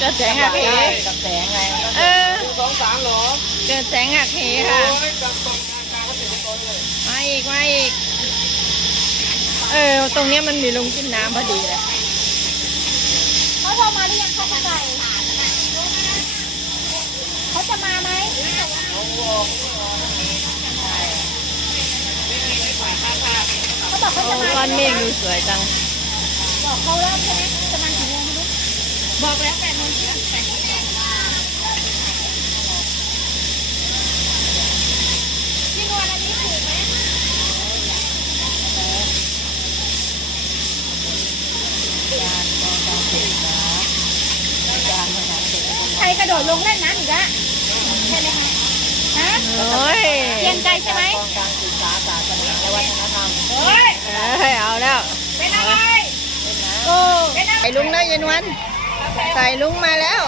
กิดแสงหักเหกับแสงไงเออสองสามหรอเกิดแสงหักเหค่ะโอ้ยกับตรงกลางกลางก็ติดต้นเลยมาอีกมาอีกเออตรงเนี้ยมันมีลงกินน้ำพอดีเลยเขาโทรมาหรือยังเข้าใจเขาจะมาไหมเขาบอกเขาจะมาก้อนเมฆดูสวยจังบอกเขาแล้วใช่ไหมงไม่รู้บอกแล้วแปดโมงครึ่งแปดโมงครึ่งพี่นวลอันนี้ถูกไหม ใค รกระโดดลงเล่นน้ำอีกอะใช่ไหมคะฮะโอ้ยเตรียมใจใช่ไหมกองการศึกษาศาสนาและวัฒนธรรมเฮ้ยเอ้ยเอาแล้วเป็นอะไรโอ้ใส่ลุงนะเย็นวันใส่ลุงมาแล้ว